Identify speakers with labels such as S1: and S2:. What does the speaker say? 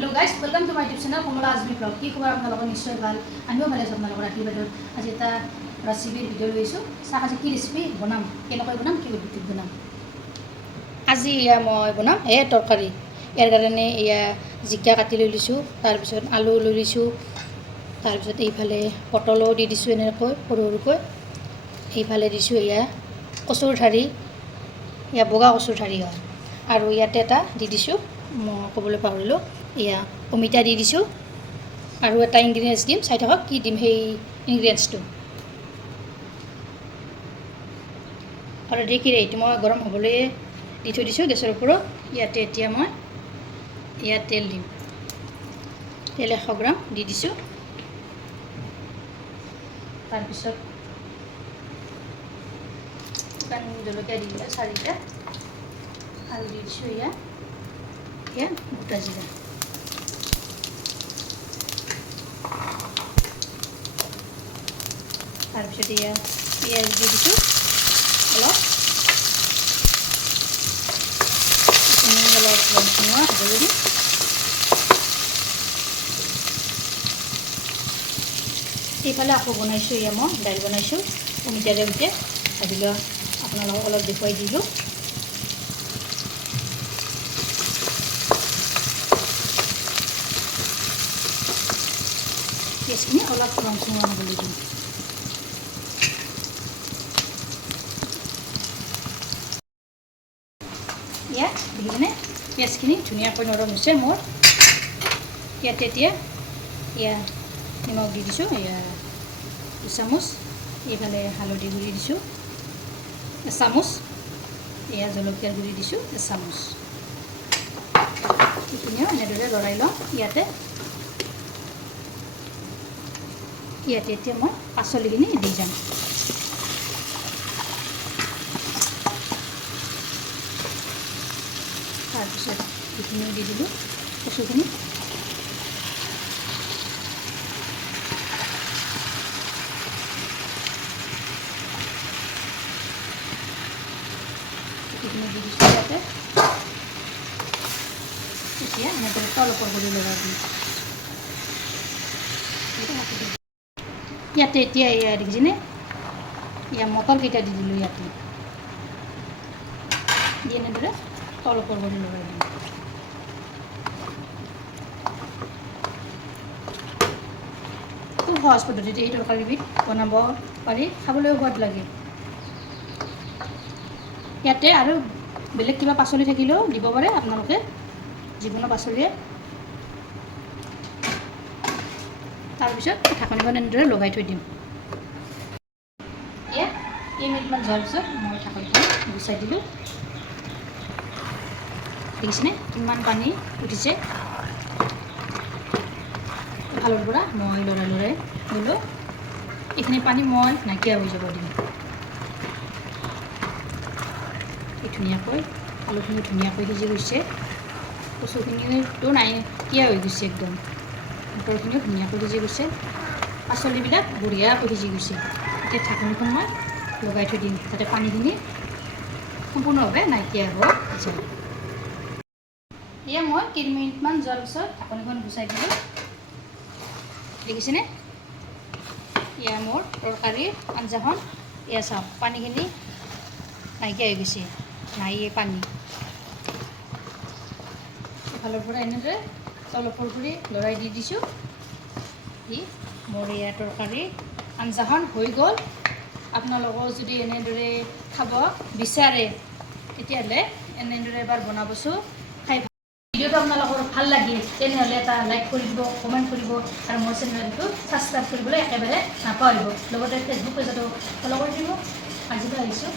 S1: Hello' guys welcome to my YouTube channel Kamala Azmi vlog কি খবৰ আপোনালোকৰ নিশ্চয় ভালো আমিও ভালে আছোঁ আপোনালোকৰ আশীৰ্বাদত আজি এটা ৰেচিপিৰ ভিডিঅ' লৈছোঁ চাওক আজি কি ৰেচিপি বনাম কেনেকৈ বনাম কি পদ্ধতিত বনাম আজি এয়া মই বনাম এয়া তৰকাৰী ইয়াৰ কাৰণে এয়া জিকা কাটি লৈ লৈছোঁ তাৰপিছত আলু লৈ লৈছোঁ তাৰপিছত এইফালে পটলো দি দিছোঁ এনেকৈ সৰু সৰুকৈ এইফালে দিছোঁ এয়া কচুৰ ঠাৰি এয়া বগা কচুৰ ঠাৰি হয় আৰু ইয়াতে এটা দি দিছোঁ মই ক'বলৈ পাহৰিলোঁ এয়া অমিতা দি দিছোঁ। আৰু এটা ইনগ্ৰিডিয়েঞ্চ দিম, চাই থাকক কি দিম সেই ইনগ্ৰিডিয়েঞ্চটো অলৰেডি কেৰাহীটো মই গৰম হ'বলৈ দি থৈ দিছোঁ গেছৰ ওপৰত। ইয়াতে এতিয়া মই ইয়াত তেল দিম। তেল এশ গ্ৰাম দি দিছোঁ। তাৰপিছত শুকান জলকীয়া দি দিলোঁ, চাৰিটা। আৰু দি দিছোঁ এয়া এয়া গোটা জিৰা। তাৰপিছত এয়া পিঁয়াজ দি দিছোঁ অলপ অলপ হ'ব যদি এইফালে আকৌ বনাইছোঁ এয়া মই দাইল বনাইছোঁ। অমিতা দেউতে ভাবিলোঁ আপোনালোকক অলপ দেখুৱাই দিলোঁ পিঁয়াজখিনি অলপ ৰঙচুঙা হ'বলৈ দিম ইয়াত দেখিছেনে পিঁয়াজখিনি ধুনীয়াকৈ নৰম হৈছে মোৰ ইয়াত এতিয়া এয়া নিমখ দি দিছোঁ এয়া দুচামুচ এইফালে হালধি গুড়ি দিছোঁ এচামুচ এয়া জলকীয়াৰ গুড়ি দিছোঁ এচামুচ এইখিনিও এনেদৰে লৰাই লওঁ ইয়াতে ইয়াতে এতিয়া মই পাচলিখিনি দি যাম তাৰপিছত এইখিনিও দি দিলোঁ। কচুখিনি এইখিনি দি দিছোঁ ইয়াতে এতিয়া লগাই দিম ইয়াতে এতিয়া এয়া দেখিছেনে এয়া মটৰকেইটা দি দিলোঁ ইয়াতে। দি এনেদৰে কৰি লগাই দিম খুব সহজ পদ্ধতিতে এই তৰকাৰীবিধ বনাব পাৰি, খাবলৈও সোৱাদ লাগে। ইয়াতে আৰু বেলেগ কিবা পাচলি থাকিলেও দিব পাৰে আপোনালোকে, যিকোনো পাচলিয়ে। তাৰপিছত ঢাকনিখন এনেদৰে লগাই থৈ দিম। এতিয়া কেইমিনিটমান যোৱাৰ পিছত মই ঢাকনিখন গুচাই দিলোঁ। দেখিছেনে কিমান পানী উঠিছে। ফালৰ পৰা মই লৰাই লৰাই দিলোঁ এইখিনি পানী মই নাইকিয়া হৈ যাব দিম এই ধুনীয়াকৈ আলুখিনি ধুনীয়াকৈ সিজি গৈছে কচুখিনিতো নাইকিয়া হৈ গৈছে একদম। মটৰখিনিও ধুনীয়াকৈ সিজি গৈছে পাচলিবিলাক বঢ়িয়াকৈ সিজি গৈছে। এতিয়া ঢাকনিখন মই লগাই থৈ দিম যাতে পানীখিনি সম্পূৰ্ণভাৱে নাইকিয়া হ'ব। যায় এয়া মই তিনি মিনিটমান যোৱাৰ পিছত ঢাকনিখন গুচাই দিলোঁ। দেখিছেনে? এয়া মোৰ তৰকাৰীৰ আঞ্জাখন। এয়া চাওক পানীখিনি নাইকিয়া হৈ গৈছে। নাই এই পানী। এফালৰ পৰা এনেদৰে তলপৰ কৰি লৰাই দি দিছোঁ। দি মোৰ এয়া তৰকাৰী আঞ্জাখন হৈ গ'ল। আপোনালোকেও যদি এনেদৰে খাব বিচাৰে তেতিয়াহ'লে এনেদৰে এবাৰ বনাবচোন। ভালো আপোনালোকৰ ভালো লাগিল, তেনেহ'লে এটা লাইক কৰিব কমেণ্ট কৰিব আৰু মোৰ চেনেলটো ছাবস্ক্ৰাইব কৰিবলৈ একেবাৰে নাপাহৰিব। লগতে ফেচবুক পেজতো ফ'ল' কৰি দিব। আজিলৈ আহিছোঁ।